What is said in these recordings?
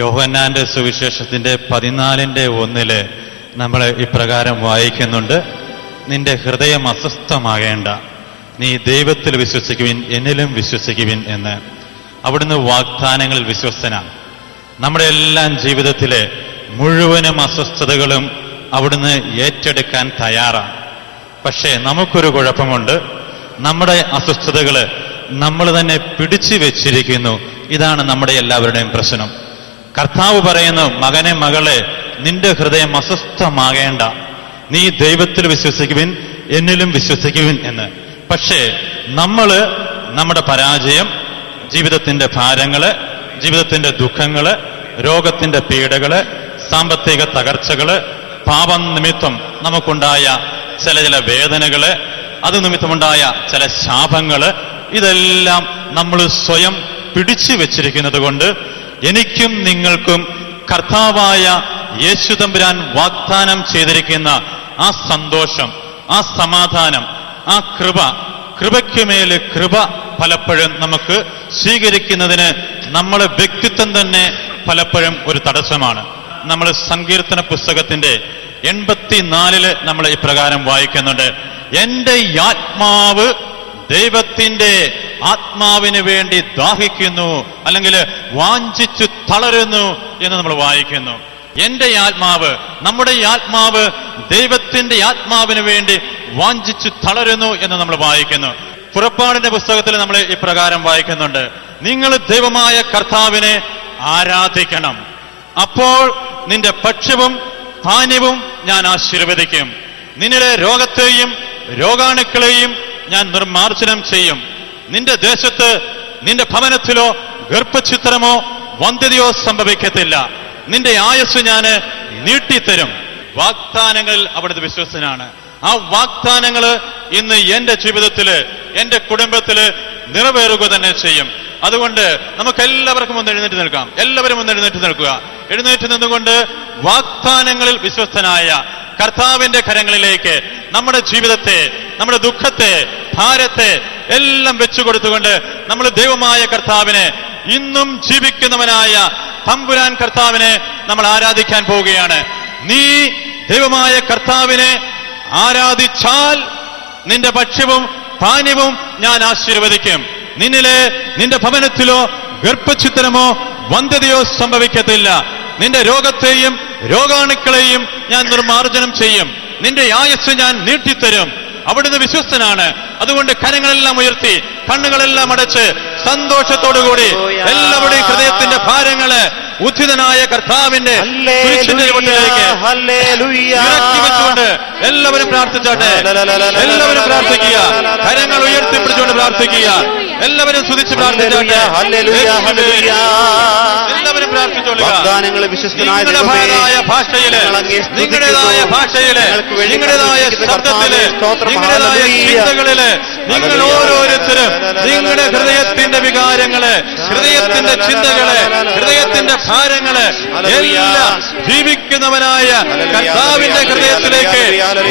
യോഹന്നാന്റെ സുവിശേഷത്തിന്റെ 14:1 നമ്മൾ ഇപ്രകാരം വായിക്കുന്നുണ്ട്: നിന്റെ ഹൃദയം അസ്വസ്ഥമാകേണ്ട, നീ ദൈവത്തിൽ വിശ്വസിക്കുവിൻ, എന്നിലും വിശ്വസിക്കുവിൻ എന്ന്. അവിടുന്ന് വാഗ്ദാനങ്ങളിൽ വിശ്വസ്തനാണ്. നമ്മുടെ എല്ലാം ജീവിതത്തിലെ മുഴുവനും അസ്വസ്ഥതകളും അവിടുന്ന് ഏറ്റെടുക്കാൻ തയ്യാറാണ്. പക്ഷേ നമുക്കൊരു കുഴപ്പമുണ്ട്. നമ്മുടെ അസ്വസ്ഥതകള് നമ്മൾ തന്നെ പിടിച്ചു വെച്ചിരിക്കുന്നു. ഇതാണ് നമ്മുടെ എല്ലാവരുടെയും പ്രശ്നം. കർത്താവ് പറയുന്നു, മകനെ, മകളെ, നിന്റെ ഹൃദയം അസ്വസ്ഥമാകേണ്ട, നീ ദൈവത്തിൽ വിശ്വസിക്കുവിൻ, എന്നിലും വിശ്വസിക്കുവിൻ എന്ന്. പക്ഷേ നമ്മള് നമ്മുടെ പരാജയം, ജീവിതത്തിന്റെ ഭാരങ്ങള്, ജീവിതത്തിന്റെ ദുഃഖങ്ങള്, രോഗത്തിന്റെ പീഡകള്, സാമ്പത്തിക തകർച്ചകള്, പാപം നിമിത്തം നമുക്കുണ്ടായ ചില വേദനകള്, അത് നിമിത്തമുണ്ടായ ചില ശാപങ്ങള്, ഇതെല്ലാം നമ്മൾ സ്വയം പിടിച്ചു വെച്ചിരിക്കുന്നത് കൊണ്ട് എനിക്കും നിങ്ങൾക്കും കർത്താവായ യേശുതമ്പുരാൻ വാഗ്ദാനം ചെയ്തിരിക്കുന്ന ആ സന്തോഷം, ആ സമാധാനം, ആ കൃപയ്ക്കുമേല് കൃപ പലപ്പോഴും നമുക്ക് സ്വീകരിക്കുന്നതിന് നമ്മുടെ വ്യക്തിത്വം തന്നെ പലപ്പോഴും ഒരു തടസ്സമാണ്. നമ്മൾ സങ്കീർത്തന പുസ്തകത്തിന്റെ 84 നമ്മൾ ഇപ്രകാരം വായിക്കുന്നുണ്ട്: എന്റെ ആത്മാവ് ദൈവത്തിന്റെ ആത്മാവിന് വേണ്ടി ദാഹിക്കുന്നു, അല്ലെങ്കിൽ വാഞ്ചിച്ചു തളരുന്നു എന്ന് നമ്മൾ വായിക്കുന്നു. എന്റെ ആത്മാവ്, നമ്മുടെ ആത്മാവ് ദൈവത്തിന്റെ ആത്മാവിന് വേണ്ടി വാഞ്ചിച്ചു തളരുന്നു എന്ന് നമ്മൾ വായിക്കുന്നു. പുറപ്പാടിന്റെ പുസ്തകത്തിൽ നമ്മൾ ഇപ്രകാരം വായിക്കുന്നുണ്ട്: നിങ്ങൾ ദൈവമായ കർത്താവിനെ ആരാധിക്കണം, അപ്പോൾ നിന്റെ ഭക്ഷ്യവും പാനീയവും ഞാൻ ആശീർവദിക്കും, നിന്നിലെ രോഗത്തെയും രോഗാണുക്കളെയും ഞാൻ നിർമ്മാർജ്ജനം ചെയ്യും, നിന്റെ ദേശത്ത് നിന്റെ ഭവനത്തിലോ ഗർഭഛിദ്രമോ വന്ധ്യതയോ സംഭവിക്കത്തില്ല, നിന്റെ ആയുസ് ഞാൻ നീട്ടിത്തരും. വാഗ്ദാനങ്ങളിൽ അവിടുത്തെ വിശ്വസ്തനാണ്. ആ വാഗ്ദാനങ്ങള് ഇന്ന് എന്റെ ജീവിതത്തില്, എന്റെ കുടുംബത്തില് നിറവേറുക തന്നെ ചെയ്യും. അതുകൊണ്ട് നമുക്ക് എല്ലാവർക്കും ഒന്ന് എഴുന്നേറ്റ് നിൽക്കാം. എല്ലാവരും ഒന്ന് എഴുന്നേറ്റ് നിൽക്കുക. എഴുന്നേറ്റ് നിന്നുകൊണ്ട് വാഗ്ദാനങ്ങളിൽ വിശ്വസ്തനായ കർത്താവിന്റെ കരങ്ങളിലേക്ക് നമ്മുടെ ജീവിതത്തെ, നമ്മുടെ ദുഃഖത്തെ, ഭാരത്തെ എല്ലാം വെച്ചുകൊടുത്തുകൊണ്ട് നമ്മൾ ദൈവമായ കർത്താവിനെ, ഇന്നും ജീവിക്കുന്നവനായ തമ്പുരാൻ കർത്താവിനെ നമ്മൾ ആരാധിക്കാൻ പോവുകയാണ്. നീ ദൈവമായ കർത്താവിനെ ആരാധിച്ചാൽ നിന്റെ ഭക്ഷ്യവും പാനീയവും ഞാൻ ആശീർവദിക്കും, നിന്റെ ഭവനത്തിലോ ഗർഭഛിദ്രമോ വന്ധ്യതയോ സംഭവിക്കത്തില്ല, നിന്റെ രോഗത്തെയും രോഗാണുക്കളെയും ഞാൻ നിർമ്മാർജ്ജനം ചെയ്യും, നിന്റെ ആയുസ് ഞാൻ നീട്ടിത്തരും. അവിടുന്ന് വിശ്വസ്തനാണ്. അതുകൊണ്ട് കരങ്ങളെല്ലാം ഉയർത്തി, കണ്ണുകളെല്ലാം അടച്ച് സന്തോഷത്തോടുകൂടി എല്ലാവരുടെയും ഹൃദയത്തിന്റെ ഭാരങ്ങള് ഉദ്ധിതനായ കർത്താവിന്റെ കുരിശിലേക്ക് ഇറക്കി വെച്ചുകൊണ്ട് എല്ലാവരും പ്രാർത്ഥിച്ചാട്ടെ. എല്ലാവരും പ്രാർത്ഥിക്കുക. കരങ്ങൾ ഉയർത്തിപ്പിടിച്ചുകൊണ്ട് പ്രാർത്ഥിക്കുക. എല്ലാവരും സ്തുതിച്ച് പ്രാർത്ഥിച്ചാട്ടെ. എല്ലാവരും പ്രാർത്ഥിച്ചോളുക. നിങ്ങളുടേതായ ഭാഷയില്, നിങ്ങളുടേതായ ഭാഷയില്, നിങ്ങളുടേതായ ശബ്ദത്തില്, നിങ്ങളുടേതായ ചിന്തകളില് നിങ്ങൾ ഓരോരുത്തരും നിങ്ങളുടെ ഹൃദയത്തിന്റെ വികാരങ്ങള്, ഹൃദയത്തിന്റെ ചിന്തകള്, ഹൃദയത്തിന്റെ ഭാരങ്ങള് എല്ലാം ജീവിക്കുന്നവനായ കർത്താവിന്റെ ഹൃദയത്തിലേക്ക്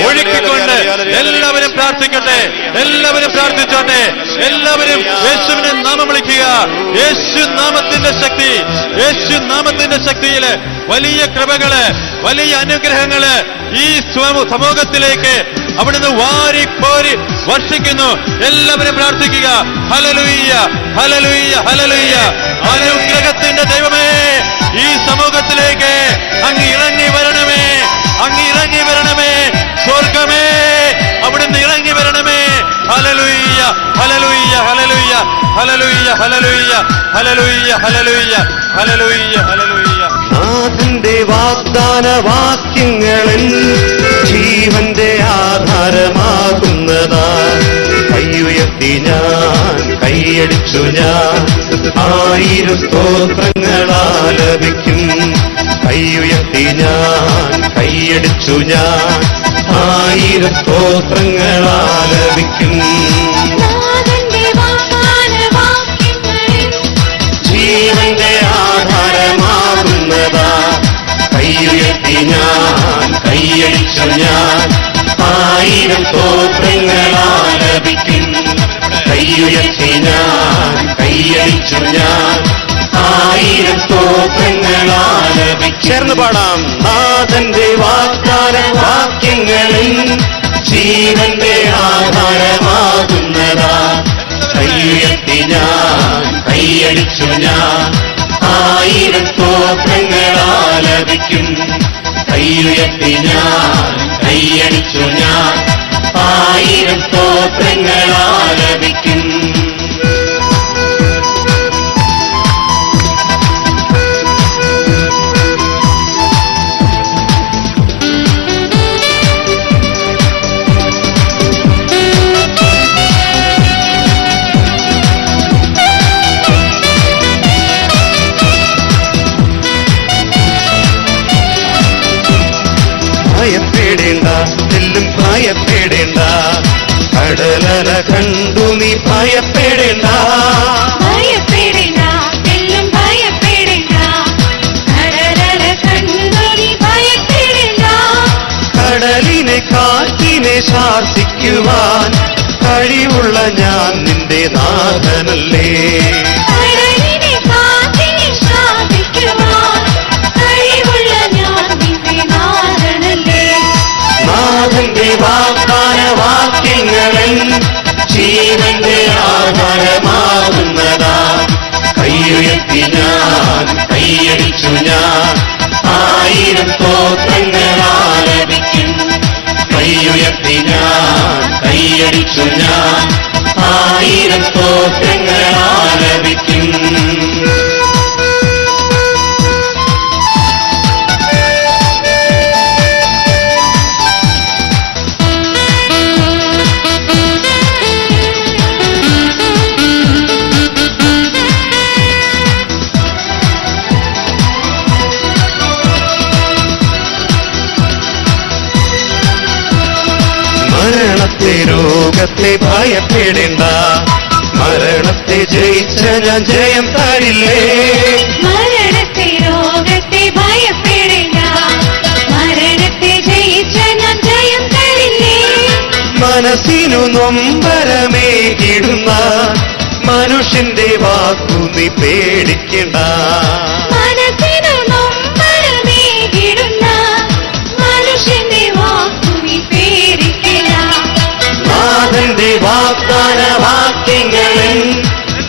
ഒഴുക്കിക്കൊണ്ട് എല്ലാവരും പ്രാർത്ഥിക്കട്ടെ. എല്ലാവരും പ്രാർത്ഥിച്ചോട്ടെ. എല്ലാവരും യേശുവിനെ നാമം വിളിക്കുക. യേശു നാമത്തിന്റെ ശക്തി, യേശു നാമത്തിന്റെ ശക്തിയില് വലിയ കൃപകള്, വലിയ അനുഗ്രഹങ്ങള് ഈ സമൂഹത്തിലേക്ക് അവിടുന്ന് വാരിക്കോരി വർഷിക്കുന്നു. എല്ലാവരും പ്രാർത്ഥിക്കുക. ഹല്ലേലൂയ, ഹല്ലേലൂയ, ഹല്ലേലൂയ. അനുഗ്രഹത്തിന്റെ ദൈവമേ, ഈ സമൂഹത്തിലേക്ക് അങ്ങ് ഇറങ്ങി വരണമേ, അങ്ങ് ഇറങ്ങി വരണമേ. സ്വർഗമേ, അവിടുന്ന് ഇറങ്ങി വരണമേ. ഹല്ലേലൂയ, ഹല്ലേലൂയ, ഹല്ലേലൂയ, ഹല്ലേലൂയ, ഹല്ലേലൂയ, ഹല്ലേലൂയ, ഹല്ലേലൂയ, ഹല്ലേലൂയ, ഹല്ലേലൂയ. നാഥന്റെ വാഗ്ദാന വാക്യങ്ങളിൽ ജീവന്റെ ആധാരമാകുന്നതാ. കൈയുയർത്തി ഞാൻ, കൈയടിച്ചു ഞാൻ, 1000 സ്തോത്രങ്ങളാലപിക്കും. കൈയുയർത്തി ഞാൻ, കൈയടിച്ചു ഞാൻ, 1000 സ്തോത്രങ്ങളാലപിക്കും. ജീവന്റെ ആധാരമാകുന്നതാ. കൈയുയർത്തി ഞാൻ, കൈയടിച്ചു ഞാൻ, 1000 സ്തോത്രങ്ങളാലപിക്കും. കൈയുയർത്തി ഞാൻ, കൈയടിച്ചു ഞാൻ, 1000 സ്തോത്രങ്ങളാ ചേർന്ന് പാടാം. നാഥന്റെ വാഗ്ദാന വാക്യങ്ങളിൽ ജീവന്റെ ആധാരമാകുന്നതാ. കൈയുയർത്തി ഞാൻ കൈയടിച്ചു ഞാൻ 1000 സ്തോത്രങ്ങളാലപിക്കും. കൈയുയർത്തി ഞാൻ കൈയടിച്ചു ഞാൻ 1000 സ്തോത്രങ്ങളാലപിക്കും. ഭയപ്പെടേണ്ട, എല്ലും ഭയപ്പെടേണ്ട, കടലല കണ്ടു നീ ഭയപ്പെടേണ്ട. ഭയപ്പെടേണ്ട, എല്ലും ഭയപ്പെടേണ്ട, കടലല കണ്ടു നീ ഭയപ്പെടേണ്ട. കടലിനെ കാറ്റിനെ ശാസിക്കുവാൻ കഴിവുള്ള ഞാൻ നിന്റെ നാഥനല്ലേ. കടലിനെ കാറ്റിനെ ശാസിക്കുവാൻ കഴിവുള്ള ഞാൻ നിന്റെ നാഥനല്ലേ. നാഥന്റെ വാഗ്ദാന വാക്യങ്ങളിൽ ജീവന്റെ ആധാരമാകുന്നതാ. കൈയുയർത്തി ഞാൻ കൈയടിച്ചു ഞാൻ 1000 സ്തോത്രങ്ങളാലപിക്കും. കൈയുയർത്തി ഞാൻ കൈയടിച്ചു ഞാൻ 1000 സ്തോത്രങ്ങളാലപിക്കും. മരണത്തെ രോഗത്തെ ഭയപ്പെടേണ്ട, മരണത്തെ ജയിച്ച ഞാൻ ജയം തരില്ലേ. മരണത്തെ രോഗത്തെ ഭയപ്പെടേണ്ട, മരണത്തെ ജയിച്ച ഞാൻ ജയം തരില്ലേ. മനസ്സിനു നൊമ്പരമേകിടുന്ന മനുഷ്യന്റെ വാക്കു നീ പേടിക്കണ്ട. മനസ്സിനു നൊമ്പരമേകിടുന്ന മനുഷ്യന്റെ വാക്കു നീ പേടിക്കണ്ട. നാഥന്റെ വാഗ്ദാന വാക്യങ്ങളിൽ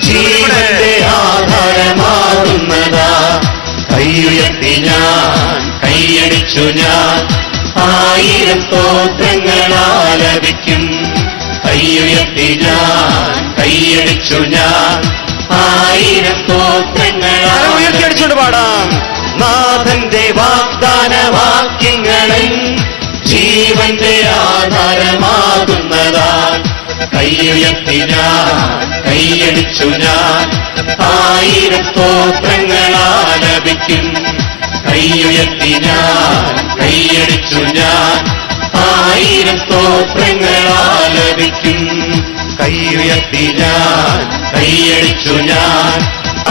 ജീവന്റെ ആധാരമാകുന്നതാ. കൈയുയർത്തി ഞാൻ കൈയടിച്ചു ഞാൻ 1000 സ്തോത്രങ്ങളാലപിക്കും. കൈയുയർത്തി ഞാൻ കൈയടിച്ചു ഞാൻ 1000 സ്തോത്രങ്ങളാലപിച്ചുകൊണ്ട് പാടാം. നാഥന്റെ വാഗ്ദാന വാക്യങ്ങളിൽ ജീവന്റെ ആധാരമാകുന്നതാ. കൈയുയർത്തി ഞാൻ കൈയടിച്ചു ഞാൻ 1000 സ്തോത്രങ്ങളാലപിക്കും. കൈയുയർത്തി ഞാൻ കൈയടിച്ചു ഞാൻ 1000 സ്തോത്രങ്ങളാലപിക്കും. കൈയുയർത്തി ഞാൻ കൈയടിച്ചു ഞാൻ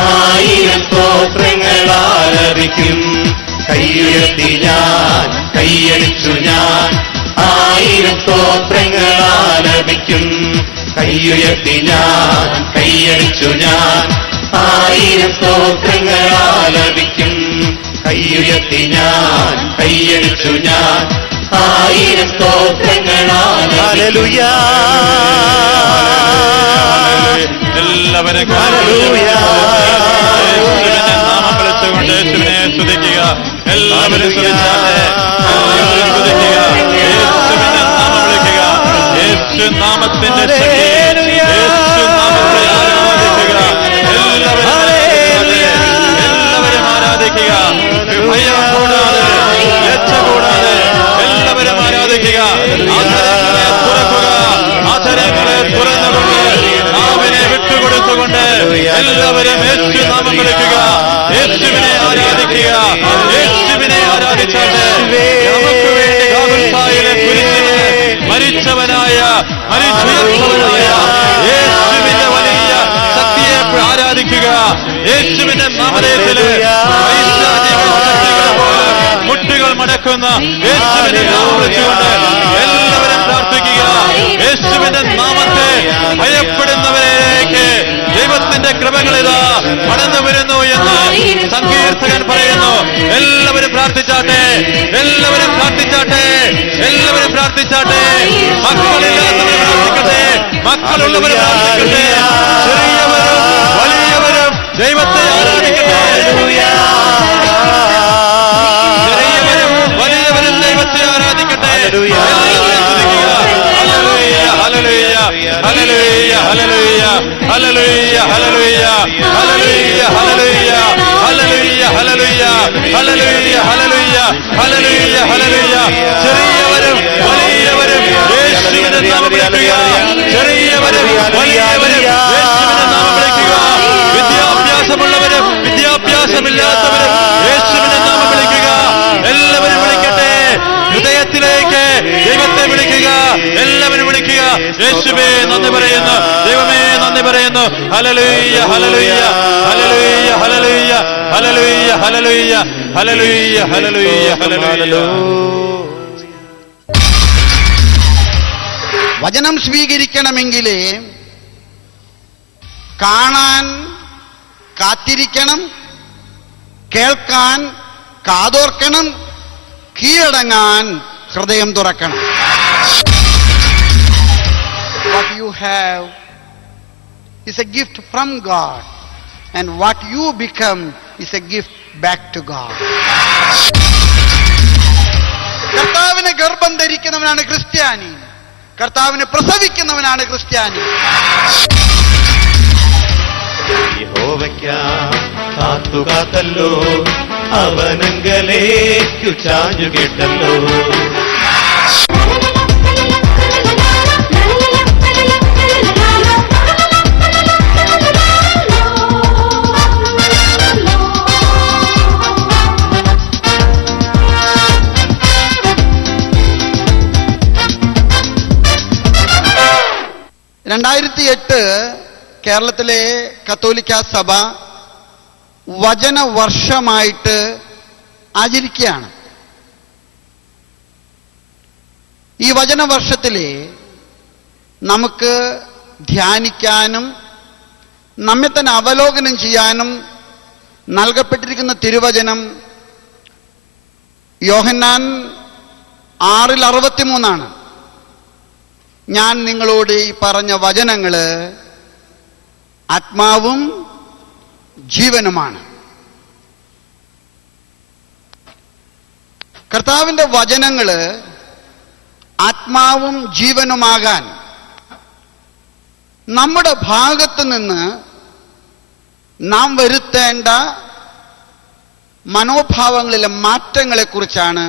1000 സ്തോത്രങ്ങളാലപിക്കും. കൈയുയർത്തി ഞാൻ കൈയടിച്ചു ഞാൻ 1000 സ്തോത്രങ്ങളാലപിക്കും. കൈയുയർത്തി ഞാൻ കൈയടിച്ചു ഞാൻ 1000 സ്തോത്രങ്ങളാലപിക്കും. കൈയുയർത്തി ഞാൻ കൈയടിച്ചു ഞാൻ 1000 സ്തോത്രങ്ങളാലപിക്കും. എല്ലാവരും ഹല്ലേലൂയ. നാമം വിളിച്ചുകൊണ്ട് യേശുവിനെ സ്തുതിക്കുക. എല്ലാവരും സ്തുതിച്ചാട്ടെ. എല്ലാവരും സ്തുതിക്കുക. യേശുവിന്റെ നാമം വിളിക്കുക. യേശു നാമത്തിന്റെ ശക്തി, യേശു നാമത്തെ ആരാധിക്കുക. എല്ലാവരും ആരാധിക്കുക. ഭയം കൂടാതെ, ലജ്ജ കൂടാതെ എല്ലാവരും ആരാധിക്കുക. ആചാരങ്ങളെ തുറക്കുക. ആചാരങ്ങളെ തുറന്നുകൊണ്ട് നാവിനെ വിട്ടുകൊടുത്തുകൊണ്ട് എല്ലാവരും യേശു നാമം വിളിക്കുക. യേശുവിനെ ആരാധിക്കുക. യേശുവിനെ ആരാധിച്ചാട്ടെ. നമുക്ക് വേണ്ടി ഗാഗുൽത്തായിലെ കുരിശിൽ മരിച്ചവനായ മരിച്ചുയർത്തവനായ യേശുവിന്റെ വലിയ ശക്തിയെ ആരാധിക്കുക. യേശുവിന്റെ നാമധേയത്തില് മുട്ടുകൾ മടക്കുന്ന യേശുവിന്റെ നാമം വിളിച്ചുകൊണ്ട് എല്ലാവരും പ്രാർത്ഥിക്കുക. യേശുവിന്റെ നാമത്തെ ഭയപ്പെടുന്നവരേക്ക് ദൈവത്തിന്റെ കൃപകളിതാ കടന്നു വരുന്നു എന്ന് സങ്കീർത്തകൻ പറയുന്നു. എല്ലാവരും പ്രാർത്ഥിച്ചാട്ടെ, എല്ലാവരും പ്രാർത്ഥിച്ചാട്ടെ, എല്ലാവരും പ്രാർത്ഥിച്ചാട്ടെ. മക്കളില്ലാത്തവർ പ്രാർത്ഥിക്കട്ടെ, മക്കളുള്ളവർ പ്രാർത്ഥിക്കട്ടെ. ചെറിയവരും വലിയവരും ദൈവത്തെ ആരാധിക്കട്ടെ. ചെറിയവരും വലിയവരും ദൈവത്തെ ആരാധിക്കട്ടെ. ഹല്ലേലൂയ, ഹല്ലേലൂയ, ഹല്ലേലൂയ, ഹല്ലേലൂയ, ഹല്ലേലൂയ, ഹല്ലേലൂയ, ഹല്ലേലൂയ, ഹല്ലേലൂയ, ഹല്ലേലൂയ, ഹല്ലേലൂയ, ഹല്ലേലൂയ, ഹല്ലേലൂയ, ഹല്ലേലൂയ. ചെറിയവരും വലിയവരും യേശുവിന്റെ നാമം വിളിക്കുക. ചെറിയവരും വലിയവരും യേശുവിന്റെ നാമം വിളിക്കുക. വിദ്യാഭ്യാസമുള്ളവരും വിദ്യാഭ്യാസമില്ലാത്തവരും യേശുവിന്റെ നാമം വിളിക്കുക. എല്ലാവരും വിളിക്കട്ടെ. ഹൃദയത്തിലേക്ക് ദൈവത്തെ വിളിക്കുക. എല്ലാവരും വിളിക്കുക. യേശുവേ നന്ദി പറയുന്നു, ദൈവമേ നന്ദി പറയുന്നു. ഹല്ലേലൂയ, ഹല്ലേലൂയ, ഹല്ലേലൂയ, ഹല്ലേലൂയ, ഹല്ലേലൂയ, ഹല്ലേലൂയ, ഹല്ലേലൂയ, ഹല്ലേലൂയ, ഹല്ലേലൂയ. വചനം സ്വീകരിക്കണമെങ്കിൽ കാണാൻ കാത്തിരിക്കണം, കേൾക്കാൻ കാതോർക്കണം, കീഴടങ്ങാൻ ഹൃദയം തുറക്കണം. What you have is a gift from God, and what you become is a gift back to God. കർത്താവിനെ ഗർഭം ധരിക്കുന്നവനാണ് ക്രിസ്ത്യാനി, കർത്താവിനെ പ്രസവിക്കുന്നവനാണ് ക്രിസ്ത്യാനി. യഹോവയ്ക്കായി കാത്തുകാത്തല്ലോ, അവനങ്കലേക്കു ചാഞ്ഞു കേട്ടല്ലോ. കേരളത്തിലെ കത്തോലിക്ക സഭ വചനവർഷമായിട്ട് ആചരിക്കുകയാണ്. ഈ വചനവർഷത്തിലെ നമുക്ക് ധ്യാനിക്കാനും നമ്മെ തന്നെ അവലോകനം ചെയ്യാനും നൽകപ്പെട്ടിരിക്കുന്ന തിരുവചനം യോഹന്നാൻ 6:63 ഞാൻ നിങ്ങളോട് ഈ പറഞ്ഞ വചനങ്ങള് ആത്മാവും ജീവനുമാണ്. കർത്താവിന്റെ വചനങ്ങള് ആത്മാവും ജീവനുമാകാൻ നമ്മുടെ ഭാഗത്ത് നിന്ന് നാം വരുത്തേണ്ട മനോഭാവങ്ങളിലെ മാറ്റങ്ങളെക്കുറിച്ചാണ്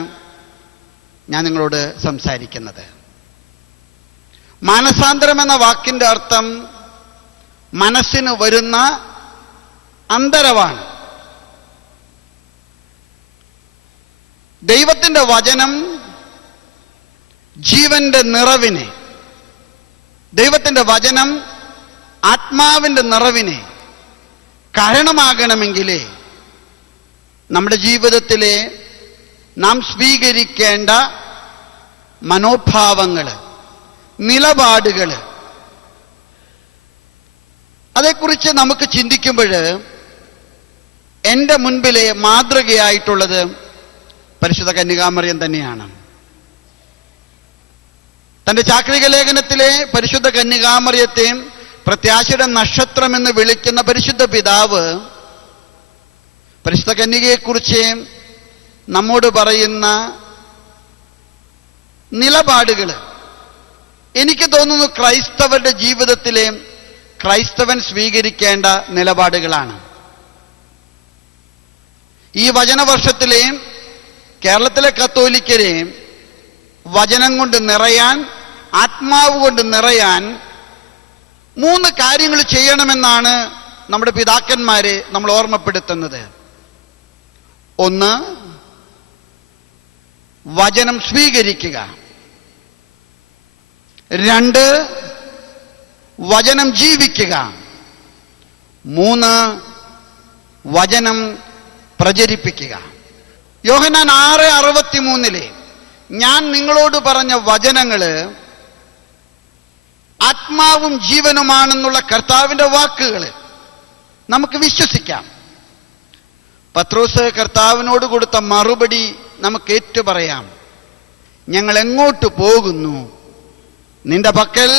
ഞാൻ നിങ്ങളോട് സംസാരിക്കുന്നത്. മാനസാന്തരം എന്ന വാക്കിന്റെ അർത്ഥം മനസ്സിന് വരുന്ന അന്തരവാണ്. ദൈവത്തിന്റെ വചനം ജീവന്റെ നിറവിനെ, ദൈവത്തിന്റെ വചനം ആത്മാവിന്റെ നിറവിനെ കാരണമാകണമെങ്കിൽ നമ്മുടെ ജീവിതത്തിലെ നാം സ്വീകരിക്കേണ്ട മനോഭാവങ്ങൾ, നിലപാടുകൾ, അതേക്കുറിച്ച് നമുക്ക് ചിന്തിക്കുമ്പോൾ എൻ്റെ മുൻപിലെ മാതൃകയായിട്ടുള്ളത് പരിശുദ്ധ കന്യകാമറിയം തന്നെയാണ്. തന്റെ ചാക്രിക ലേഖനത്തിലെ പരിശുദ്ധ കന്യകാമറിയത്തെ പ്രത്യാശയുടെ നക്ഷത്രം എന്ന് വിളിക്കുന്ന പരിശുദ്ധ പിതാവ് പരിശുദ്ധ കന്യകയെക്കുറിച്ച് നമ്മോട് പറയുന്ന നിലപാടുകൾ എനിക്ക് തോന്നുന്നു ക്രൈസ്തവരുടെ ജീവിതത്തിലെ ക്രൈസ്തവൻ സ്വീകരിക്കേണ്ട നിലപാടുകളാണ്. ഈ വചനവർഷത്തിലെ കേരളത്തിലെ കത്തോലിക്കരെ വചനം കൊണ്ട് നിറയാൻ, ആത്മാവ് കൊണ്ട് നിറയാൻ 3 കാര്യങ്ങൾ ചെയ്യണമെന്നാണ് നമ്മുടെ പിതാക്കന്മാരെ നമ്മൾ ഓർമ്മപ്പെടുത്തുന്നത്. 1, വചനം സ്വീകരിക്കുക. 2, വചനം ജീവിക്കുക. 3, വചനം പ്രചരിപ്പിക്കുക. യോഹന്നാൻ 6:63 ഞാൻ നിങ്ങളോട് പറഞ്ഞ വചനങ്ങള് ആത്മാവും ജീവനുമാണെന്നുള്ള കർത്താവിന്റെ വാക്കുകൾ നമുക്ക് വിശ്വസിക്കാം. പത്രോസ് കർത്താവിനോട് കൊടുത്ത മറുപടി നമുക്ക് ഏറ്റുപറയാം. ഞങ്ങൾ എങ്ങോട്ട് പോകുന്നു? നിന്റെ പക്കൽ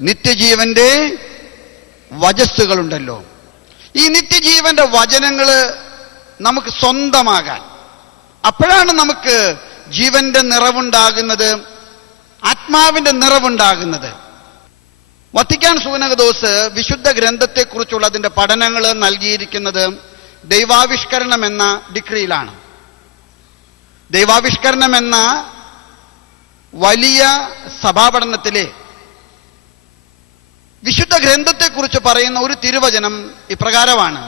നിത്യജീവന്റെ വചസ്സുകളുണ്ടല്ലോ. ഈ നിത്യജീവന്റെ വചനങ്ങള് നമുക്ക് സ്വന്തമാകാൻ, അപ്പോഴാണ് നമുക്ക് ജീവന്റെ നിറവുണ്ടാകുന്നത്, ആത്മാവിന്റെ നിറവുണ്ടാകുന്നത്. വത്തിക്കാൻ സൂനകദോസ് വിശുദ്ധ ഗ്രന്ഥത്തെക്കുറിച്ചുള്ള അതിന്റെ പഠനങ്ങൾ നൽകിയിരിക്കുന്നത് ദൈവാവിഷ്കരണം എന്ന ഡിഗ്രിയിലാണ്. ദൈവാവിഷ്കരണം എന്ന വലിയ സഭാപഠനത്തിലെ വിശുദ്ധ ഗ്രന്ഥത്തെക്കുറിച്ച് പറയുന്ന ഒരു തിരുവചനം ഇപ്രകാരമാണ്.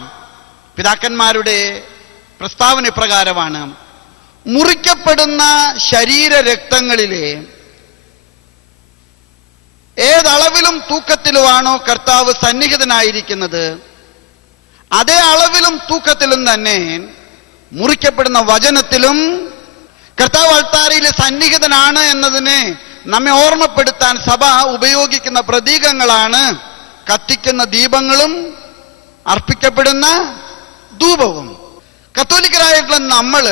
പിതാക്കന്മാരുടെ പ്രസ്താവന ഇപ്രകാരമാണ്: മുറിക്കപ്പെടുന്ന ശരീരരക്തങ്ങളിലെ ഏതളവിലും തൂക്കത്തിലുമാണോ കർത്താവ് സന്നിഹിതനായിരിക്കുന്നത്, അതേ അളവിലും തൂക്കത്തിലും തന്നെ മുറിക്കപ്പെടുന്ന വചനത്തിലും കർത്താവ് അൾത്താരയിൽ സന്നിഹിതനാണ് എന്നതിനെ നമ്മെ ഓർമ്മപ്പെടുത്താൻ സഭ ഉപയോഗിക്കുന്ന പ്രതീകങ്ങളാണ് കത്തിക്കുന്ന ദീപങ്ങളും അർപ്പിക്കപ്പെടുന്ന ധൂപവും. കത്തോലിക്കരായിട്ടുള്ള നമ്മൾ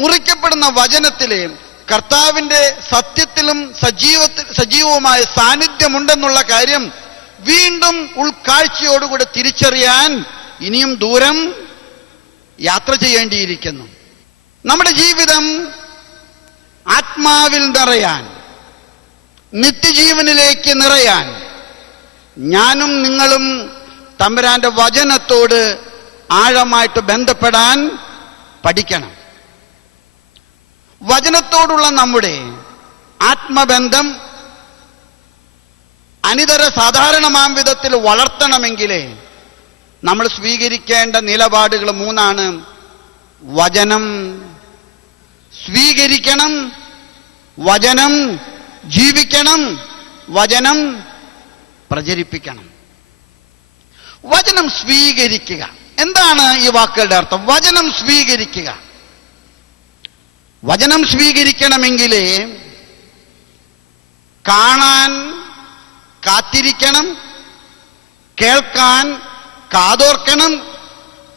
മുറിക്കപ്പെടുന്ന വചനത്തിലെ കർത്താവിന്റെ സത്യത്തിലും സജീവവുമായ സാന്നിധ്യമുണ്ടെന്നുള്ള കാര്യം വീണ്ടും ഉൾക്കാഴ്ചയോടുകൂടെ തിരിച്ചറിയാൻ ഇനിയും ദൂരം യാത്ര ചെയ്യേണ്ടിയിരിക്കുന്നു. നമ്മുടെ ജീവിതം ആത്മാവിൽ നിറയാൻ, നിത്യജീവനിലേക്ക് നിറയാൻ ഞാനും നിങ്ങളും തമ്പുരാന്റെ വചനത്തോട് ആഴമായിട്ട് ബന്ധപ്പെടാൻ പഠിക്കണം. വചനത്തോടുള്ള നമ്മുടെ ആത്മബന്ധം അനിതര സാധാരണമാം വിധത്തിൽ വളർത്തണമെങ്കിൽ നമ്മൾ സ്വീകരിക്കേണ്ട നിലപാടുകൾ 3. വചനം സ്വീകരിക്കണം, വചനം ജീവിക്കണം, വചനം പ്രചരിപ്പിക്കണം. വചനം സ്വീകരിക്കുക. എന്താണ് ഈ വാക്കുകളുടെ അർത്ഥം? വചനം സ്വീകരിക്കുക. വചനം സ്വീകരിക്കണമെങ്കിൽ കാണാൻ കാത്തിരിക്കണം, കേൾക്കാൻ കാതോർക്കണം,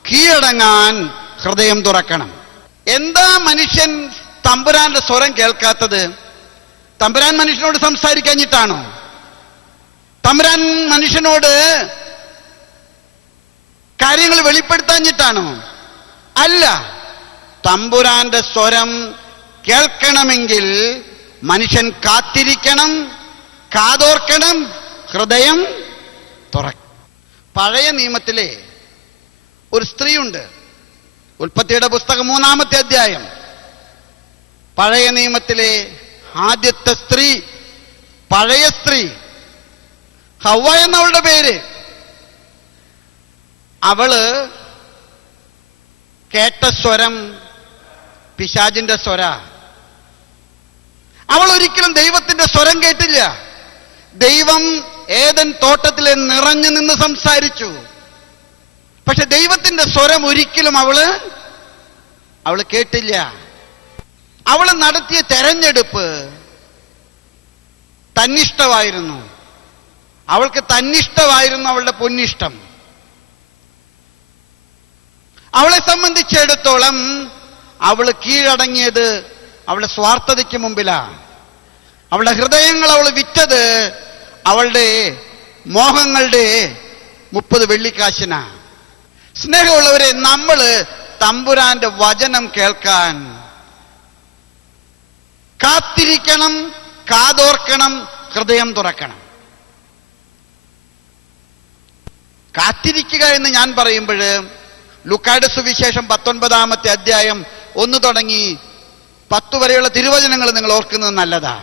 കീഴടങ്ങാൻ ഹൃദയം തുറക്കണം. എന്താ മനുഷ്യൻ തമ്പുരാന്റെ സ്വരം കേൾക്കാത്തത്? തമ്പുരാൻ മനുഷ്യനോട് സംസാരിക്കാഞ്ഞിട്ടാണോ? തമ്പുരാൻ മനുഷ്യനോട് കാര്യങ്ങൾ വെളിപ്പെടുത്താഞ്ഞിട്ടാണോ? അല്ല. തമ്പുരാന്റെ സ്വരം കേൾക്കണമെങ്കിൽ മനുഷ്യൻ കാത്തിരിക്കണം, കാതോർക്കണം, ഹൃദയം തുറക്കണം. പഴയ നിയമത്തിലെ ഒരു സ്ത്രീയുണ്ട്. ഉൽപ്പത്തിയുടെ പുസ്തകം 3-ാമത്തെ അധ്യായം. പഴയ നിയമത്തിലെ ആദ്യത്തെ സ്ത്രീ, പഴയ സ്ത്രീ ഹവ്വ എന്നവളുടെ പേര്. അവള് കേട്ട സ്വരം പിശാചിന്റെ സ്വര. അവൾ ഒരിക്കലും ദൈവത്തിന്റെ സ്വരം കേട്ടില്ല. ദൈവം ഏദൻ തോട്ടത്തിൽ നിറഞ്ഞു നിന്ന് സംസാരിച്ചു. പക്ഷെ ദൈവത്തിന്റെ സ്വരം ഒരിക്കലും അവള് കേട്ടില്ല. അവൾ നടത്തിയ തെരഞ്ഞെടുപ്പ് തന്നിഷ്ടമായിരുന്നു. അവൾക്ക് തന്നിഷ്ടമായിരുന്നു അവളുടെ പൊന്നിഷ്ടം. അവളെ സംബന്ധിച്ചിടത്തോളം അവൾ കീഴടങ്ങിയത് അവളുടെ സ്വാർത്ഥതയ്ക്ക് മുമ്പിലാണ്. അവളുടെ ഹൃദയങ്ങൾ അവൾ വിറ്റത് അവളുടെ മോഹങ്ങളുടെ 30 വെള്ളിക്കാശിനാ. സ്നേഹമുള്ളവരെ, നമ്മള് തമ്പുരാന്റെ വചനം കേൾക്കാൻ കാത്തിരിക്കണം, കാതോർക്കണം, ഹൃദയം തുറക്കണം. കാത്തിരിക്കുക എന്ന് ഞാൻ പറയുമ്പോൾ ലൂക്കായുടെ സുവിശേഷം 19-ാമത്തെ അധ്യായം 1 തുടങ്ങി 10 വരെയുള്ള തിരുവചനങ്ങൾ നിങ്ങൾ ഓർക്കുന്നത് നല്ലതാ.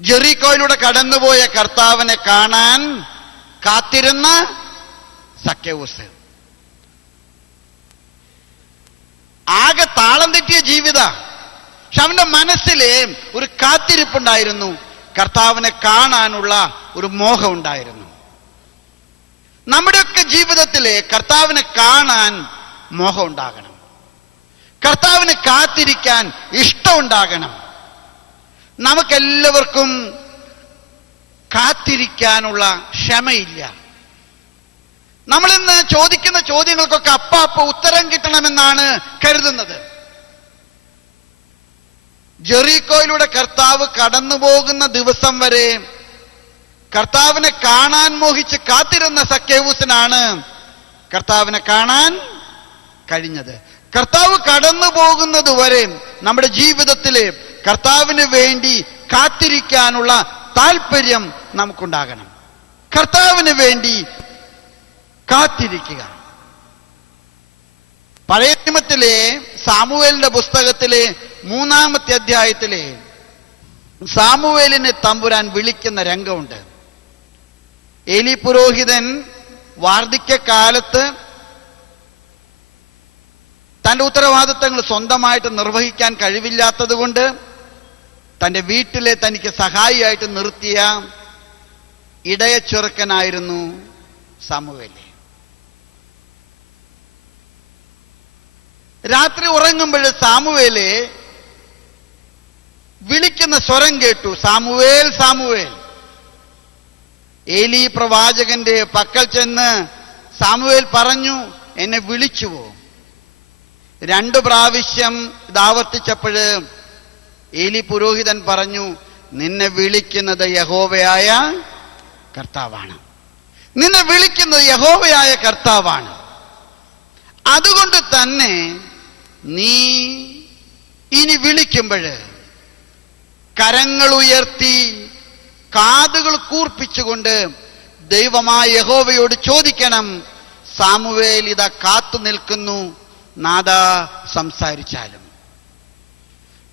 ജെറിക്കോയിലൂടെ കടന്നുപോയ കർത്താവിനെ കാണാൻ കാത്തിരുന്ന സക്കേവൂസ്. ആകെ താളം തെറ്റിയ ജീവിത. പക്ഷെ അവന്റെ മനസ്സിൽ ഒരു കാത്തിരിപ്പുണ്ടായിരുന്നു. കർത്താവിനെ കാണാനുള്ള ഒരു മോഹം ഉണ്ടായിരുന്നു. നമ്മുടെയൊക്കെ ജീവിതത്തിലെ കർത്താവിനെ കാണാൻ മോഹം ഉണ്ടാകണം. കർത്താവിനെ കാത്തിരിക്കാൻ ഇഷ്ടമുണ്ടാകണം. നമുക്കെല്ലാവർക്കും കാത്തിരിക്കാനുള്ള ക്ഷമയില്ല. നമ്മൾ ഇന്ന് ചോദിക്കുന്ന ചോദ്യങ്ങൾക്കൊക്കെ അപ്പാപ്പ ഉത്തരം കിട്ടണമെന്നാണ് കരുതുന്നത്. ജെറീക്കോയിലൂടെ കർത്താവ് കടന്നു പോകുന്ന ദിവസം വരെ കർത്താവിനെ കാണാൻ മോഹിച്ച് കാത്തിരുന്ന സക്കേവൂസിനാണ് കർത്താവിനെ കാണാൻ കഴിഞ്ഞത്. കർത്താവ് കടന്നു പോകുന്നത് വരെ നമ്മുടെ ജീവിതത്തില് കർത്താവിന് വേണ്ടി കാത്തിരിക്കാനുള്ള താല്പര്യം നമുക്കുണ്ടാകണം. കർത്താവിന് വേണ്ടി കാത്തിരിക്കുക. പഴയ നിയമത്തിലെ സാമുവേലിന്റെ പുസ്തകത്തിലെ 3-ാമത്തെ അധ്യായത്തിലെ സാമുവേലിനെ തമ്പുരാൻ വിളിക്കുന്ന രംഗമുണ്ട്. ഏലി പുരോഹിതൻ വാർദ്ധക്യകാലത്ത് തന്റെ ഉത്തരവാദിത്തങ്ങൾ സ്വന്തമായിട്ട് നിർവഹിക്കാൻ കഴിവില്ലാത്തത് കൊണ്ട് തന്റെ വീട്ടിലെ തനിക്ക് സഹായിയായിട്ട് നിർത്തിയ ഇടയച്ചെറുക്കനായിരുന്നു സാമുവേല്. രാത്രി ഉറങ്ങുമ്പോൾ സാമുവേല് വിളിക്കുന്ന സ്വരം കേട്ടു, സാമുവേൽ സാമുവേൽ. ഏലി പ്രവാചകന്റെ പക്കൽ ചെന്ന് സാമുവേൽ പറഞ്ഞു, എന്നെ വിളിച്ചുവോ? 2 പ്രാവശ്യം ഇതാവർത്തിച്ചപ്പോഴ് ഏലി പുരോഹിതൻ പറഞ്ഞു, നിന്നെ വിളിക്കുന്നത് യഹോവയായ കർത്താവാണ്. നിന്നെ വിളിക്കുന്നത് യഹോവയായ കർത്താവാണ്. അതുകൊണ്ട് തന്നെ നീ ഇനി വിളിക്കുമ്പോൾ കരങ്ങൾ ഉയർത്തി കാതുകൾ കൂർപ്പിച്ചുകൊണ്ട് ദൈവമായ യഹോവയോട് ചോദിക്കണം, സാമുവേൽ ഇതാ കാത്തു നിൽക്കുന്നു, നാദാ സംസാരിച്ചാലും.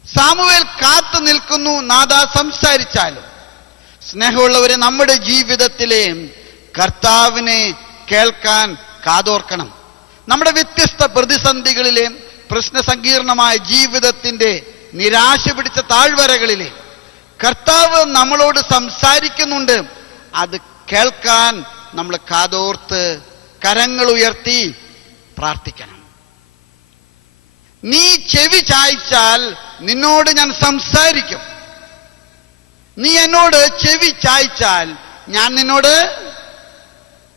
സാമുവേൽ കാത്തു നിൽക്കുന്നു, നാദാ സംസാരിച്ചാലും. സ്നേഹമുള്ളവരെ, നമ്മുടെ ജീവിതത്തിലെ കർത്താവിനെ കേൾക്കാൻ കാതോർക്കണം. നമ്മുടെ വ്യത്യസ്ത പ്രതിസന്ധികളിലെ പ്രശ്നസങ്കീർണമായ ജീവിതത്തിന്റെ നിരാശ പിടിച്ച താഴ്വരകളിലെ കർത്താവ് നമ്മളോട് സംസാരിക്കുന്നുണ്ട്. അത് കേൾക്കാൻ നമ്മൾ കാതോർത്ത് കരങ്ങൾ ഉയർത്തി പ്രാർത്ഥിക്കണം. നീ ചെവി ചായ്ച്ചാൽ നിന്നോട് ഞാൻ സംസാരിക്കും. നീ എന്നോട് ചെവി ചായ്ച്ചാൽ ഞാൻ നിന്നോട്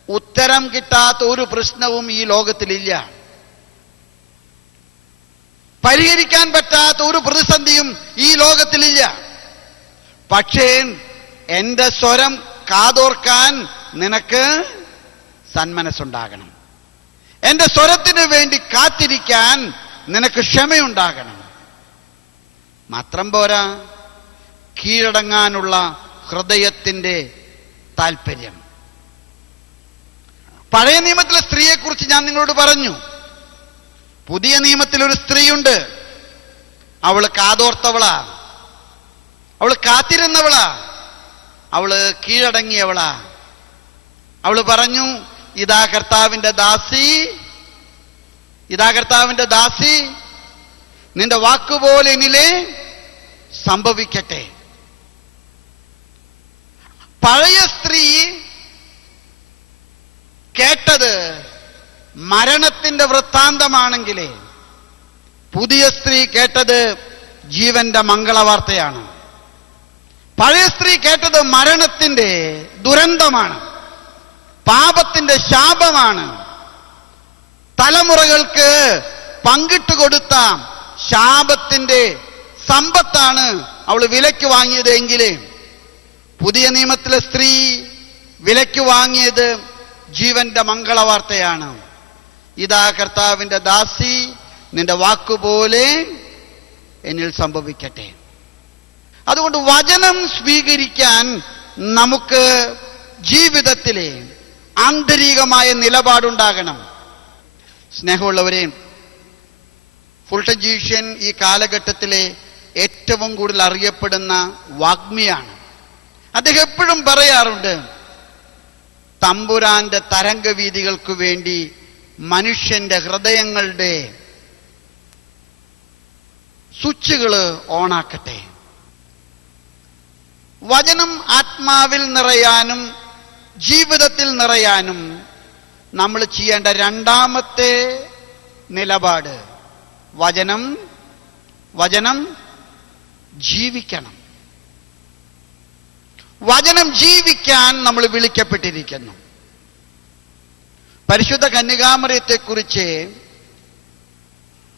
ഉത്തരം കിട്ടാത്ത ഒരു പ്രശ്നവും ഈ ലോകത്തിലില്ല. പരിഹരിക്കാൻ പറ്റാത്ത ഒരു പ്രതിസന്ധിയും ഈ ലോകത്തിലില്ല. പക്ഷേ എന്റെ സ്വരം കാതോർക്കാൻ നിനക്ക് സന്മനസ്സുണ്ടാകണം. എന്റെ സ്വരത്തിന് വേണ്ടി കാത്തിരിക്കാൻ നിനക്ക് ക്ഷമയുണ്ടാകണം. മാത്രം പോരാ, കീഴടങ്ങാനുള്ള ഹൃദയത്തിന്റെ താല്പര്യം. പഴയ നിയമത്തിലെ സ്ത്രീയെക്കുറിച്ച് ഞാൻ നിങ്ങളോട് പറഞ്ഞു. പുതിയ നിയമത്തിൽ ഒരു സ്ത്രീയുണ്ട്. അവള് കാതോർത്തവളാ, അവള് കാത്തിരുന്നവളാ, അവള് കീഴടങ്ങിയവളാ. അവള് പറഞ്ഞു, ഇതാ കർത്താവിന്റെ ദാസി, ഇതാ കർത്താവിന്റെ ദാസി, നിന്റെ വാക്കുപോലെ എന്നിലെ സംഭവിക്കട്ടെ. പഴയ സ്ത്രീ കേട്ടത് മരണത്തിന്റെ വൃത്താന്തമാണെങ്കിലേ പുതിയ സ്ത്രീ കേട്ടത് ജീവന്റെ മംഗളവാർത്തയാണ്. പഴയ സ്ത്രീ കേട്ടത് മരണത്തിന്റെ ദുരന്തമാണ്, പാപത്തിന്റെ ശാപമാണ്, തലമുറകൾക്ക് പങ്കിട്ടുകൊടുത്ത ശാപത്തിന്റെ സമ്പത്താണ് അവൾ വിലയ്ക്ക് വാങ്ങിയത്. എങ്കിലേ പുതിയ നിയമത്തിലെ സ്ത്രീ വിലയ്ക്ക് വാങ്ങിയത് ജീവന്റെ മംഗളവാർത്തയാണ്. ഇതാ കർത്താവിന്റെ ദാസി, നിന്റെ വാക്കുപോലെ എന്നിൽ സംഭവിക്കട്ടെ. അതുകൊണ്ട് വചനം സ്വീകരിക്കാൻ നമുക്ക് ജീവിതത്തിലെ ആന്തരികമായ നിലപാടുണ്ടാകണം. സ്നേഹമുള്ളവരെ, ഫുൾട്ടൻ ജീഷ്യൻ ഈ കാലഘട്ടത്തിലെ ഏറ്റവും കൂടുതൽ അറിയപ്പെടുന്ന വാഗ്മിയാണ്. അദ്ദേഹം എപ്പോഴും പറയാറുണ്ട്, തമ്പുരാന്റെ തരംഗവീതികൾക്ക് വേണ്ടി മനുഷ്യന്റെ ഹൃദയങ്ങളുടെ സ്വിച്ചുകൾ ഓണാക്കട്ടെ. വചനം ആത്മാവിൽ നിറയാനും ജീവിതത്തിൽ നിറയാനും നമ്മൾ ചെയ്യേണ്ട രണ്ടാമത്തെ നിലപാട്, വചനം ജീവിക്കണം. വചനം ജീവിക്കാൻ നമ്മൾ വിളിക്കപ്പെട്ടിരിക്കുന്നു. പരിശുദ്ധ കന്യകാമറിയത്തെക്കുറിച്ച്,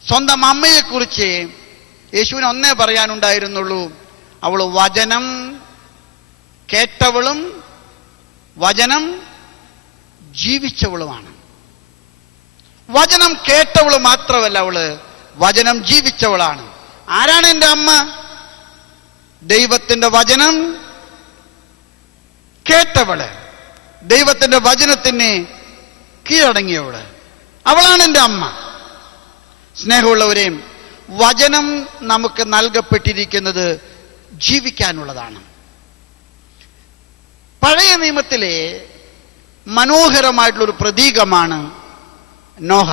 സ്വന്തം അമ്മയെക്കുറിച്ച് യേശുവിന് ഒന്നേ പറയാനുണ്ടായിരുന്നുള്ളൂ: അവൾ വചനം കേട്ടവളും വചനം ജീവിച്ചവളുമാണ്. വചനം കേട്ടവള് മാത്രമല്ല, അവള് വചനം ജീവിച്ചവളാണ്. ആരാണ് എൻ്റെ അമ്മ? ദൈവത്തിന്റെ വചനം കേട്ടവള്, ദൈവത്തിന്റെ വചനത്തിന് കീഴടങ്ങിയവള്, അവളാണ് എൻ്റെ അമ്മ. സ്നേഹമുള്ളവരെയും, വചനം നമുക്ക് നൽകപ്പെട്ടിരിക്കുന്നത് ജീവിക്കാനുള്ളതാണ്. പഴയ നിയമത്തിലെ മനോഹരമായിട്ടുള്ളൊരു പ്രതീകമാണ് നോഹ.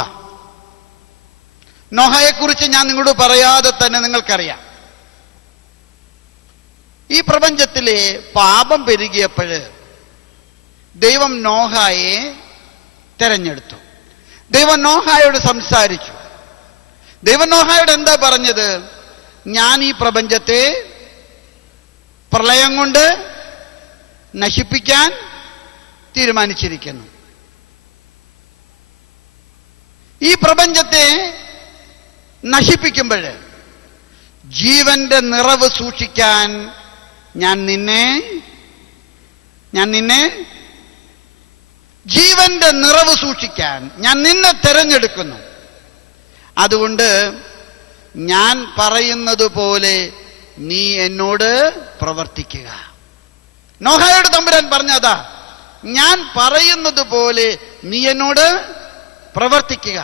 നോഹയെക്കുറിച്ച് ഞാൻ നിങ്ങളോട് പറയാതെ തന്നെ നിങ്ങൾക്കറിയാം. ഈ പ്രപഞ്ചത്തിലെ പാപം പെരുകിയപ്പോൾ ദൈവം നോഹയെ തെരഞ്ഞെടുത്തു. ദൈവം നോഹയോട് സംസാരിച്ചു. ദൈവം നോഹയോട് എന്താ പറഞ്ഞത്? ഞാൻ ഈ പ്രപഞ്ചത്തെ പ്രളയം കൊണ്ട് നശിപ്പിക്കാൻ തീരുമാനിച്ചിരിക്കുന്നു. ഈ പ്രപഞ്ചത്തെ നശിപ്പിക്കുമ്പോൾ ജീവന്റെ നിറവ് സൂക്ഷിക്കാൻ ഞാൻ നിന്നെ ജീവന്റെ നിറവ് സൂക്ഷിക്കാൻ ഞാൻ നിന്നെ തെരഞ്ഞെടുക്കുന്നു. അതുകൊണ്ട് ഞാൻ പറയുന്നത് പോലെ നീ എന്നോട് പ്രവർത്തിക്കുക. നോഹയോട് തമ്പുരാൻ പറഞ്ഞതാ, ഞാൻ പറയുന്നത് പോലെ നീ എന്നോട് പ്രവർത്തിക്കുക.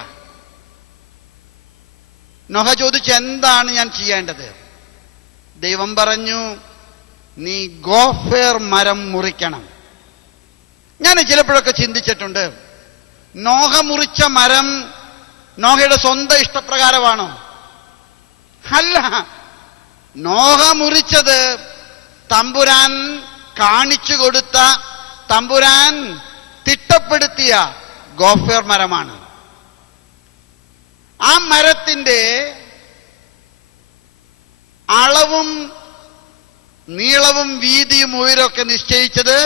നോഹ ചോദിച്ചു, എന്താണ് ഞാൻ ചെയ്യേണ്ടത്? ദൈവം പറഞ്ഞു, നീ ഗോഫേർ മരം മുറിക്കണം. ഞാൻ ചിലപ്പോഴൊക്കെ ചിന്തിച്ചിട്ടുണ്ട്, നോഹ മുറിച്ച മരം നോഹയുടെ സ്വന്തം ഇഷ്ടപ്രകാരമാണോ? അല്ല, നോഹ മുറിച്ചത് തമ്പുരാൻ കാണിച്ചു കൊടുത്ത, തമ്പുരാൻ തിട്ടപ്പെടുത്തിയ ഗോഫേർ മരമാണ്. ആ മരത്തിന്റെ അളവും നീളവും വീതിയും ഉയരമൊക്കെ നിശ്ചയിച്ചത്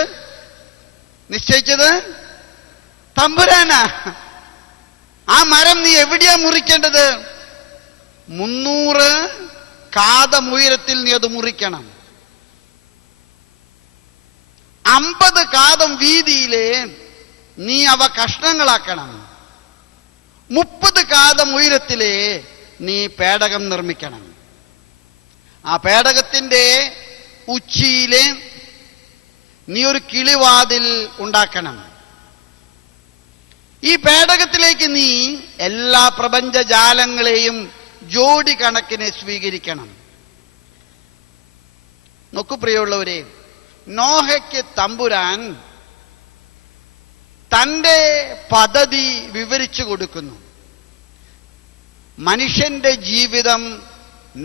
തമ്പുരാനാ. ആ മരം നീ എവിടെയാ മുറിക്കേണ്ടത്? 300 കാതം ഉയരത്തിൽ നീ അത് മുറിക്കണം. 50 കാതം വീതിയിലെ നീ അവ കഷ്ണങ്ങളാക്കണം. 30 കാതം ഉയരത്തിലെ നീ പേടകം നിർമ്മിക്കണം. ആ പേടകത്തിന്റെ ഉച്ചിയിലെ നീ ഒരു കിളിവാതിൽ ഉണ്ടാക്കണം. ഈ പേടകത്തിലേക്ക് നീ എല്ലാ പ്രപഞ്ചജാലങ്ങളെയും ജോഡി കണക്കിന് സ്വീകരിക്കണം. നോക്കൂ പ്രിയമുള്ളവരെ, നോഹയ്ക്ക് തമ്പുരാൻ തന്റെ പദ്ധതി വിവരിച്ചു കൊടുക്കുന്നു. മനുഷ്യന്റെ ജീവിതം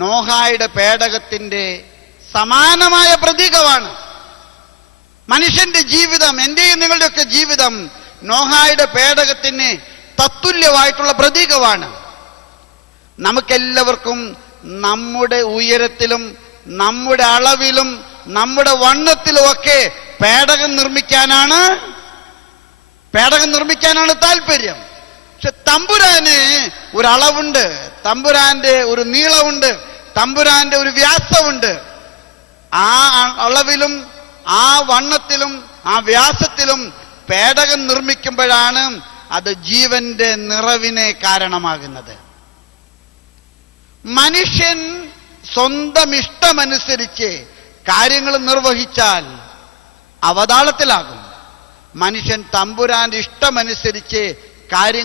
നോഹായുടെ പേടകത്തിന്റെ സമാനമായ പ്രതീകമാണ്. മനുഷ്യന്റെ ജീവിതം, എന്റെയും നിങ്ങളുടെയൊക്കെ ജീവിതം നോഹായുടെ പേടകത്തിന് തത്തുല്യമായിട്ടുള്ള പ്രതീകമാണ്. നമുക്കെല്ലാവർക്കും നമ്മുടെ ഉയരത്തിലും നമ്മുടെ അളവിലും നമ്മുടെ വണ്ണത്തിലുമൊക്കെ പേടകം നിർമ്മിക്കാനാണ് താല്പര്യം. പക്ഷെ തമ്പുരാന് ഒരു അളവുണ്ട്, തമ്പുരാന്റെ ഒരു നീളമുണ്ട്, തമ്പുരാന്റെ ഒരു വ്യാസമുണ്ട്. ആ അളവിലും ആ വണ്ണത്തിലും ആ വ്യാസത്തിലും പേടകം നിർമ്മിക്കുമ്പോഴാണ് അത് ജീവന്റെ നിറവിനെ കാരണമാകുന്നത്. മനുഷ്യൻ സ്വന്തം ഇഷ്ടമനുസരിച്ച് കാര്യങ്ങൾ നിർവഹിച്ചാൽ അവതാളത്തിലാകും. മനുഷ്യൻ തമ്പുരാന്റെ ഇഷ്ടമനുസരിച്ച് കാര്യങ്ങൾ